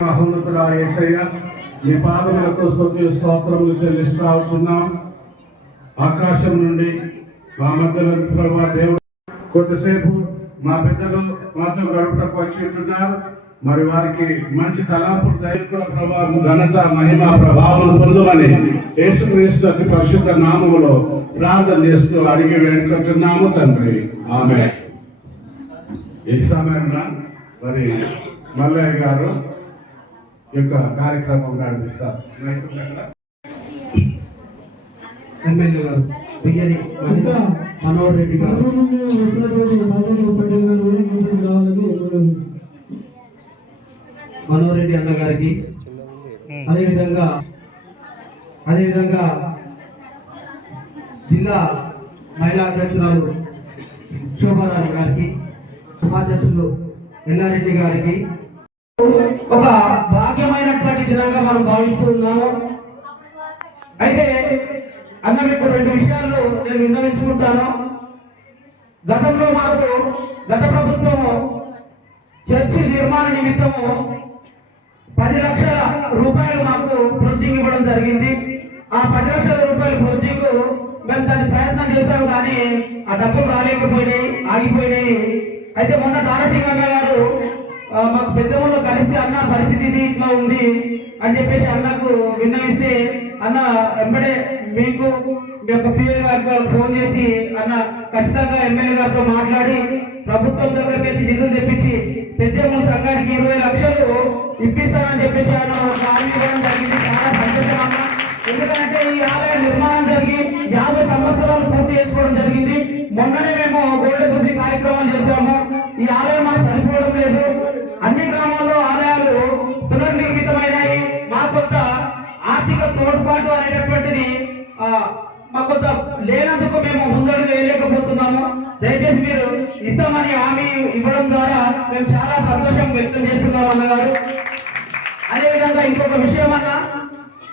మహోన్నతుడా యేసయ్య నీ పాదములకు స్తుతి స్తోత్రములు చెల్లిస్తా ఉంటున్నాం ఆకాశం నుండి మా మధ్యలో ప్రభా దేవుడు కొద్దిసేపు మా పెద్దలు మాతో గడపటకు వచ్చి ఉంటున్నారు. మరి వారికి మంచి తలాపులు దయకుల ప్రభావం ఘనత మహిమ ప్రభావం పొందమని యేసుక్రీస్తు అతి పరిశుద్ధ నామములో ప్రార్థన చేస్తూ అడిగి వేడుకుంటున్నాము తండ్రి. ఆమె ఈ సమయంలో మరి మల్లయ్య గారు ఈ యొక్క కార్యక్రమం నడిపిస్తారు ఎమ్మెల్యే గారు బియ్యని మనోహర్ రెడ్డి గారు. మనోహర్ రెడ్డి అన్న గారికి. అదేవిధంగా అదేవిధంగా జిల్లా మహిళా అధ్యక్షురాలు శోభారాజు గారికి ఉపాధ్యక్షులు ఎల్లారెడ్డి గారికి. ఒక భాగ్యమైనటువంటి దినంగా మనం భావిస్తూ ఉన్నాము. అయితే అన్న మీకు రెండు విషయాలు నేను విన్నవించుకుంటాను. గతంలో మాకు గత ప్రభుత్వము చర్చి నిర్మాణ నిమిత్తము పది లక్షల రూపాయలు మాకు ప్రొసీడింగ్ ఇవ్వడం జరిగింది. ఆ పది లక్షల రూపాయల ప్రొసీడింగ్ మేము దాన్ని ప్రయత్నం చేశాం కానీ ఆ డబ్బులు రాలేకపోయినాయి ఆగిపోయినాయి. అయితే మొన్న దానసింగ గారు మాకు పెద్దమ్మలో కలిసి అన్న పరిస్థితి ఇట్లా ఉంది అని చెప్పేసి అన్నకు విన్నవిస్తే అన్న వెంబడే మీకు మీ యొక్క పిఏ గారికి ఫోన్ చేసి అన్న ఖచ్చితంగా ఎమ్మెల్యే గారితో మాట్లాడి ప్రభుత్వం దగ్గర నుంచి నిధులు తెప్పించి కొంత లేనందుకు మేము ముందడుగు వేయలేకపోతున్నాము. దయచేసి మీరు ఇస్తామని హామీ ఇవ్వడం ద్వారా మేము చాలా సంతోషం వ్యక్తం చేస్తున్నాం అన్నగారు. అదేవిధంగా ఇంకొక విషయం అన్న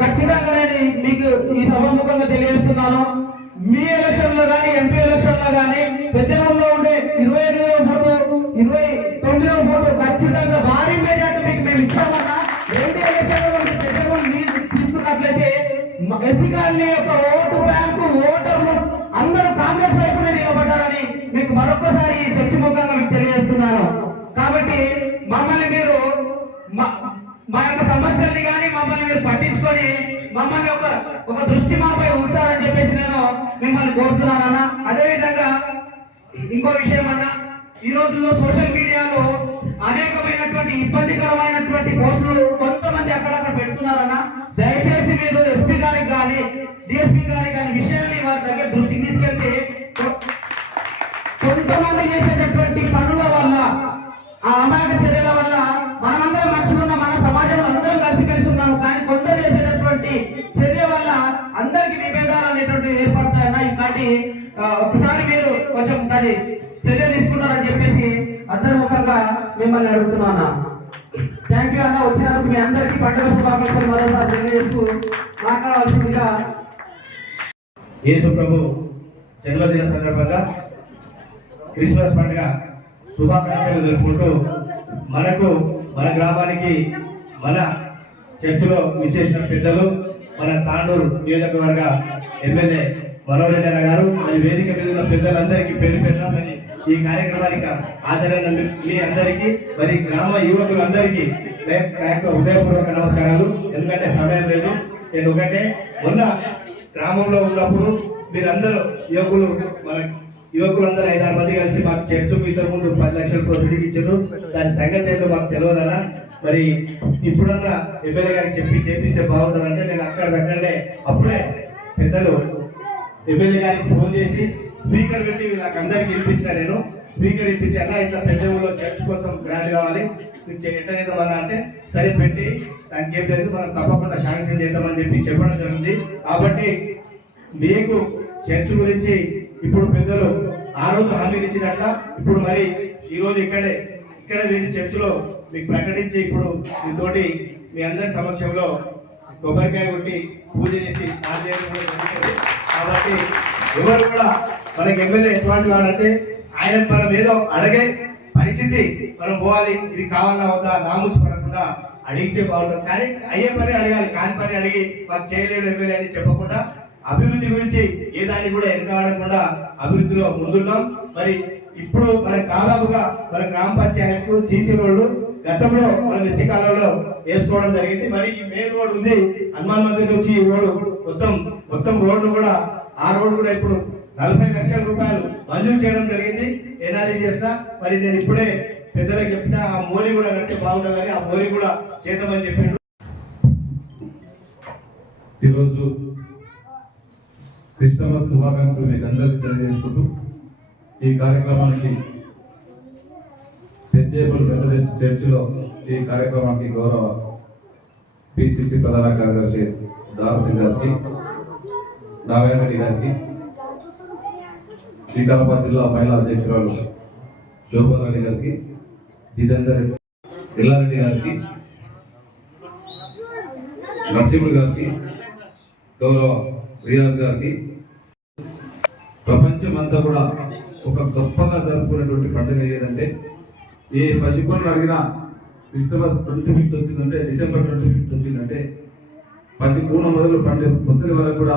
ఖచ్చితంగా నేను మీకు ఈ సభాముఖంగా తెలియజేస్తున్నాను. మీ ఎలక్షన్లో కానీ ఎంపీ ఎలక్షన్లో కానీ పెద్దలో ఉండే ఇరవై ఎనిమిదవ ఫోటో ఇరవై తొమ్మిదవ ఫోటో ఖచ్చితంగా భారీ మెజార్టీ మీకు మేము ఇచ్చామన్నా రెండు ఎలక్షన్ మీరు తీసుకున్నట్లయితే ఎస్సీ కాలనీ యొక్క మా యొక్క సమస్యల్ని కానీ మమ్మల్ని మీరు పట్టించుకొని మమ్మల్ని ఒక ఒక దృష్టి మాపై ఉంచుతారని చెప్పేసి నేను మిమ్మల్ని కోరుతున్నానన్న అదేవిధంగా ఇంకో విషయం అన్నా. ఈ రోజుల్లో సోషల్ మీడియాలో అనేకమైనటువంటి ఇబ్బందికరమైనటువంటి పోస్టులు కొంతమంది అక్కడక్కడ పెడుతున్నారన్న. దయచేసి మీరు ఎస్పీ గారికి కానీ డిఎస్పీ గారికి కానీ విషయాన్ని వారి దగ్గర దృష్టికి తీసుకెళ్తే కొంతమంది చేసేటటువంటి పనుల వల్ల ఆ అమాయక చర్యల వల్ల మనమందరం మంచి మీరు కొంచెం దాని చర్య తీసుకున్నారని చెప్పేసి అంతర్ముఖంగా మిమ్మల్ని అడుగుతున్నాను థ్యాంక్ యూ అన్న. వచ్చినందుకు మీ అందరికీ పండుగ శుభాకాంక్షలు మరోసారి తెలియజేస్తూ మాట్లాడవలసిందిగా యేసు ప్రభు జన్మదిన సందర్భంగా క్రిస్మస్ పండుగ శుభాకాంక్షలు జరుపుకుంటూ మనకు మన గ్రామానికి మన చర్చిలో విచ్చేసిన పెద్దలు మన తాండూరు నియోజకవర్గ ఎమ్మెల్యే మనోరంజన గారు మరి వేదిక మీద ఉన్న పెద్దలందరికీ పేరు పెట్టిన మరి ఈ కార్యక్రమానికి ఆదరణ మీ అందరికీ మరి గ్రామ యువకులందరికీ హృదయపూర్వక నమస్కారాలు. ఎందుకంటే సమయం లేదు నేను ఒకటే ఉన్న గ్రామంలో ఉన్నప్పుడు మీరందరూ యువకులు మన యువకులందరూ ఐదారు మంది కలిసి మాకు చర్చ్ ఇంతకు ముందు పది లక్షలు ప్రొసీడింగ్ ఇచ్చారు దాని సంగతి ఏంటో మాకు తెలియదనా మరి ఇప్పుడన్నా ఎమ్మెల్యే గారికి చెప్పి చేపిస్తే బాగుంటుందంటే నేను అక్కడక్కడనే అప్పుడే పెద్దలు ఎమ్మెల్యే గారికి ఫోన్ చేసి స్పీకర్ పెట్టి నాకు అందరికి వినిపించాను నేను. స్పీకర్ ఇప్పించి అన్న ఇట్లా పెద్ద ఊళ్ళో చర్చ్ కోసం గ్రాంట్ కావాలి. మీకు చే- అంటే సరే పెట్టి దానికి ఏం లేదు మనం తప్పకుండా శాంక్షన్ చేద్దామని చెప్పి చెప్పడం జరిగింది. కాబట్టి మీకు చర్చ్ గురించి ఇప్పుడు పెద్దలు ఆ రోజు హామీలు ఇచ్చినట్ల ఇప్పుడు మరి ఈరోజు ఇక్కడే ఇక్కడ వీధి చర్చిలో మీకు ప్రకటించి ఇప్పుడు మీతోటి మీ అందరి సమక్షంలో కొబ్బరికాయ కొట్టి పూజ చేసి స్నానం చేయడం కూడా జరుగుతుంది కాబట్టి ఎవరు కూడా మనకి ఎమ్మెల్యే ఎటువంటి వాడంటే ఆయన మనం ఏదో అడగే పరిస్థితి మనం పోవాలి ఇది కావాలా వద్దా నామూసి పడకుండా అడిగితే బాగుంటుంది. కానీ అయ్యే పని అడగాలి కాని పని అడిగి మాకు చేయలేడు ఎమ్మెల్యే అని చెప్పకుండా అభివృద్ధి గురించి ఏ దాన్ని కూడా వెనకాడకుండా అభివృద్ధిలో ముందున్నాం. మరి ఇప్పుడు మన దాదాపుగా మన గ్రామ పంచాయతీకు సీసీ రోడ్లు గతంలో మన నిశ్చకాలంలో వేసుకోవడం జరిగింది. మరి ఈ మెయిన్ రోడ్ ఉంది. హనుమాన్ మందిర్ నుంచి ఈ రోడ్డు మొత్తం మొత్తం రోడ్డు కూడా ఆ రోడ్ కూడా ఇప్పుడు నలభై లక్షల రూపాయలు మంజూరు చేయడం జరిగింది. ఎన్ఆర్ఈ చేసిన మరి నేను ఇప్పుడే పెద్దలకు చెప్పిన ఆ మోరీ కూడా కడితే బాగుంటుందని ఆ మోరీ కూడా చేద్దామని చెప్పాడు. ఈరోజు క్రిస్టమస్ శుభాకాంక్షలు మీకు అందరికీ తెలియజేసుకుంటూ ఈ కార్యక్రమానికి పెద్దేపల్లి మెథడిస్ట్ చర్చిలో ఈ కార్యక్రమానికి గౌరవ పిసిసి ప్రధాన కార్యదర్శి దారసింగ్ గారికి నారాయణరెడ్డి గారికి శ్రీకాకుళం జిల్లా మహిళా అధ్యక్షురాలు శోభారెడ్డి గారికి జితేందర్ రెడ్డి ఎల్లారెడ్డి గారికి నరసింహుడు గారికి గౌరవ రియాజ్ గారికి ప్రపంచం అంతా కూడా ఒక గొప్పగా జరుపుకునేటువంటి పండుగ ఏదంటే ఏ పసికొండలు అడిగినా క్రిస్టమస్ ట్వంటీ ఫిఫ్త్ వచ్చిందంటే డిసెంబర్ ట్వంటీ ఫిఫ్త్ వచ్చిందంటే పసి పూర్ణ మొదలు పండుగ ముసలి వరకు కూడా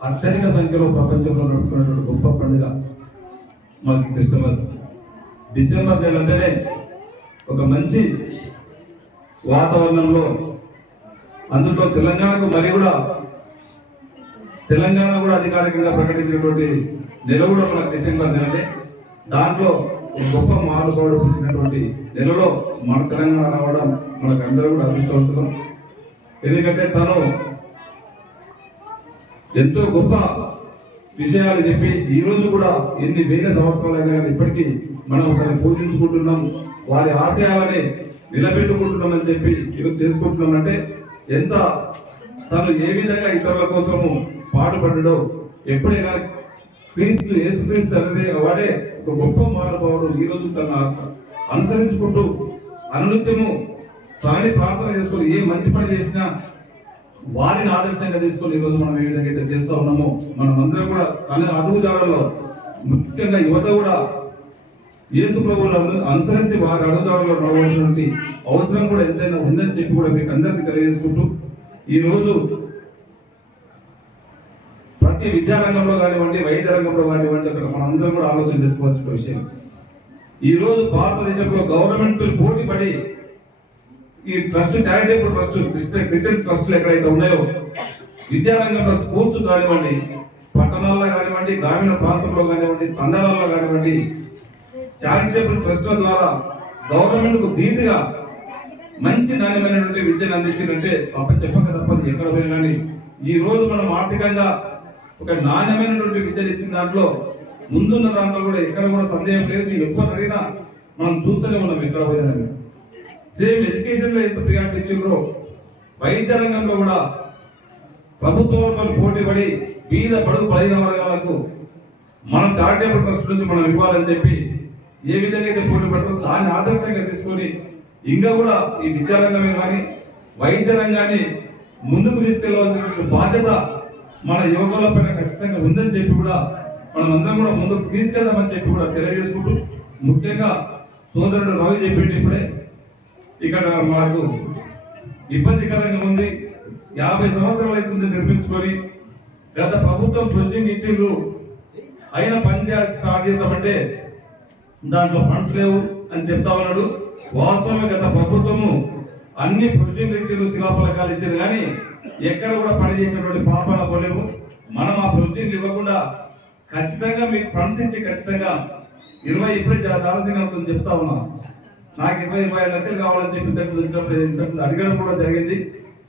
అత్యధిక సంఖ్యలో ప్రపంచంలో నడుపుకున్నటువంటి గొప్ప పండుగ మాకు క్రిస్టమస్ డిసెంబర్ నెల అంటేనే ఒక మంచి వాతావరణంలో అందులో తెలంగాణకు మరి కూడా తెలంగాణ కూడా అధికారికంగా ప్రకటించినటువంటి నెల కూడా మనకు డిసెంబర్ నెలనే. దాంట్లో గొప్ప మానవుడు పుట్టినటువంటి నెలలో మన తెలంగాణ రావడం మనకు అందరూ కూడా అదృష్టవంతులం ఎందుకంటే తను ఎంతో గొప్ప విషయాలు చెప్పి ఈ రోజు కూడా ఎన్ని వేల సంవత్సరాలైనా కానీ ఇప్పటికీ మనం తనని పూజించుకుంటున్నాం. వారి ఆశయాలని నిలబెట్టుకుంటున్నామని చెప్పి ఈరోజు చేసుకుంటున్నామంటే ఎంత తను ఏ విధంగా ఇతరుల కోసము పాటుపడ్డాడో ఎప్పుడైనా క్రీస్తు యేసుక్రీస్తు అనేది వాడే ఒక గొప్ప మానవాడు ఈ రోజు తన అనుసరించుకుంటూ అనునిత్యము తనని ప్రార్థన చేసుకొని ఏ మంచి పని చేసినా వారిని ఆదర్శంగా తీసుకొని ఈరోజు మనం ఏ విధంగా అయితే చేస్తూ ఉన్నామో మనం అందరం కూడా తన అడుగు జాడలో ముఖ్యంగా యువత కూడా యేసు ప్రభువులను అనుసరించి వారి అడుగుజాడలో రావాల్సినటువంటి అవసరం కూడా ఎంతైనా ఉందని చెప్పి కూడా మీకు అందరికీ తెలియజేసుకుంటూ ఈరోజు ప్రతి విద్యారంగంలో కానివ్వండి వైద్య రంగంలో కానివ్వండి అక్కడ మనందరం కూడా ఆలోచన చేసుకోవాల్సిన విషయం ఈ రోజు భారతదేశంలో గవర్నమెంట్ పోటీ పడి ఈ trust charitable trust Christian Christian ట్రస్టులు ఎక్కడైతే ఉన్నాయో విద్యారంగంలో స్కూల్స్ కానివ్వండి పట్టణాల్లో కానివ్వండి గ్రామీణ ప్రాంతంలో కానివ్వండి తండాలలో కానివ్వండి చారిటబుల్ ట్రస్టుల ద్వారా గవర్నమెంట్కు ధీటుగా మంచి నాణ్యమైనటువంటి విద్యను అందించినట్టే తప్ప చెప్పక తప్పదు ఎక్కడ పోయినా కానీ. ఈ రోజు మనం ఆర్థికంగా ఒక నాణ్యమైనటువంటి విద్యను ఇచ్చిన దాంట్లో ముందున్న దాంట్లో కూడా ఎక్కడ కూడా సందేహం లేదు. ఎవరు మనం చూస్తూనే ఉన్నాం ఎక్కడ పోయినా సేమ్ ఎడ్యుకేషన్లో ఎంత ప్రియారిటీ ఇచ్చిండ్రో వైద్య రంగంలో కూడా ప్రభుత్వంతో పోటీ పడి బీద పడుగు పదిహేను వర్గాలకు మనం చారిటబుల్ ట్రస్ట్ నుంచి మనం ఇవ్వాలని చెప్పి ఏ విధంగా అయితే పోటీ పడుతుందో దాన్ని ఆదర్శంగా తీసుకొని ఇంకా కూడా ఈ విద్యారంగమే కానీ వైద్య రంగాన్ని ముందుకు తీసుకెళ్ళవలసిన బాధ్యత మన యువకుల పైన ఖచ్చితంగా ఉందని చెప్పి కూడా మనం అందరం కూడా ముందుకు తీసుకెళ్దామని చెప్పి కూడా తెలియజేసుకుంటూ ముఖ్యంగా సోదరుడు రవి చెప్పిండి ఇప్పుడే. ఇక్కడ మాకు ఇబ్బందికరంగా ఉంది. యాభై సంవత్సరాల అవుతుంది నిర్మించుకొని. గత ప్రభుత్వం ప్రొజెక్ట్ ఇచ్చిండ్రు అయినా పని స్టార్ట్ చేద్దామంటే దాంట్లో ఫండ్స్ లేవు అని చెప్తా ఉన్నాడు. వాస్తవమే గత ప్రభుత్వము అన్ని ప్రొజెక్టులు ఇచ్చారు శిలాఫలకాలు ఇచ్చారు కానీ ఎక్కడ కూడా పని చేసినటువంటి పాపన పోలేవు మనం ఆ ప్రొజెక్టులు ఇవ్వకుండా ఖచ్చితంగా మీకు ఫండ్స్ ఇచ్చి ఖచ్చితంగా ఇరవై ఇప్పుడే దాల్సిన చెప్తా ఉన్నాం. నాకు ఇరవై ఇరవై ఐదు లక్షలు కావాలని చెప్పి ఇంతకు వచ్చినప్పుడు అడగడం కూడా జరిగింది.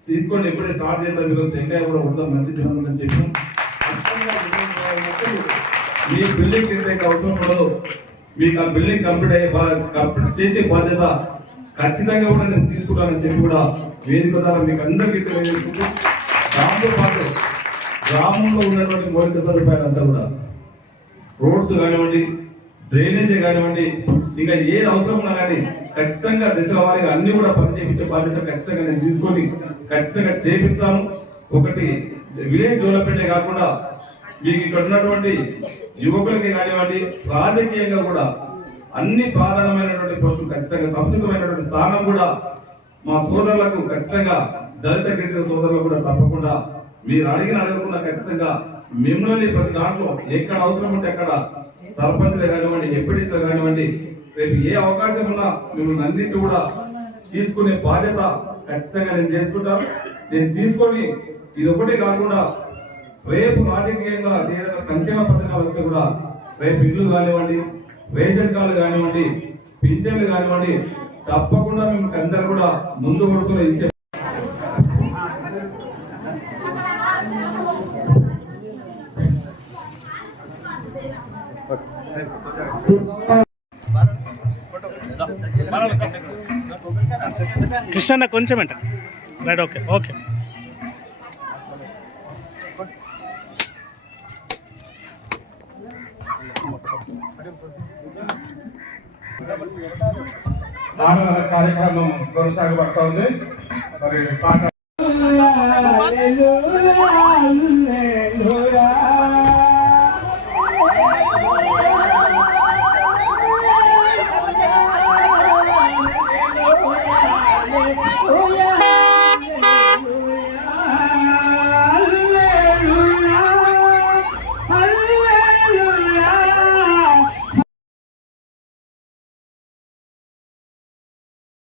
తీసుకోండి ఎప్పుడే స్టార్ట్ చేద్దాం ఈరోజు టెంకాయ కూడా ఉంటాం మంచి అని చెప్పి. ఖచ్చితంగా మీ బిల్డింగ్ ఎంతైతే అవసరం ఉండదో మీకు ఆ బిల్డింగ్ కంప్లీట్ అయ్యే కంప్లీట్ చేసే బాధ్యత ఖచ్చితంగా కూడా నేను తీసుకుంటానని చెప్పి కూడా వేదిక ద్వారా మీకు అందరికీ తెలియజేసుకుంటూ దాంతో పాటు గ్రామంలో ఉన్నటువంటి మౌలిక సదుపాయాలంతా కూడా రోడ్స్ కానివ్వండి డ్రైనేజీ కానివ్వండి ఇంకా ఏది అవసరం ఉన్నా కానీ ఖచ్చితంగా దశల వారిగా అన్ని కూడా పని చేయించే బాధ్యత ఖచ్చితంగా నేను తీసుకొని ఖచ్చితంగా చేపిస్తాను. ఒకటి విలేజ్ డెవలప్మెంటే కాకుండా మీకు ఇక్కడ ఉన్నటువంటి యువకులకి కానివ్వండి రాజకీయంగా కూడా అన్ని ప్రాధాన్యమైనటువంటి పోస్టులు ఖచ్చితంగా సముచితమైనటువంటి స్థానం కూడా మా సోదరులకు ఖచ్చితంగా దళిత గిరిజన సోదరులకు కూడా తప్పకుండా మీరు అడిగిన అడగకుండా ఖచ్చితంగా మిమ్మల్ని ప్రతి దాంట్లో ఎక్కడ అవసరం ఉంటే అక్కడ సర్పంచ్లు కానివ్వండి ఎంపీడీస్లు కానివ్వండి రేపు ఏ అవకాశం ఉన్నా మిమ్మల్ని అన్నింటి కూడా తీసుకునే బాధ్యత ఖచ్చితంగా నేను చేసుకుంటాను నేను తీసుకొని ఇది ఒకటే కాకుండా రేపు రాజకీయంగా ఏదైనా సంక్షేమ పథకాలు వస్తే కూడా రేపు ఇల్లు కానివ్వండి రేషన్ కార్డు కానివ్వండి పింఛన్లు కానివ్వండి తప్పకుండా మేము అందరు కూడా ముందు వరుసలో ఇచ్చే కృష్ణ కొంచెం అంట రైట్ ఓకే ఓకే. ఆరాధన కార్యక్రమం కొనసాగబడుతోంది. మరి పాట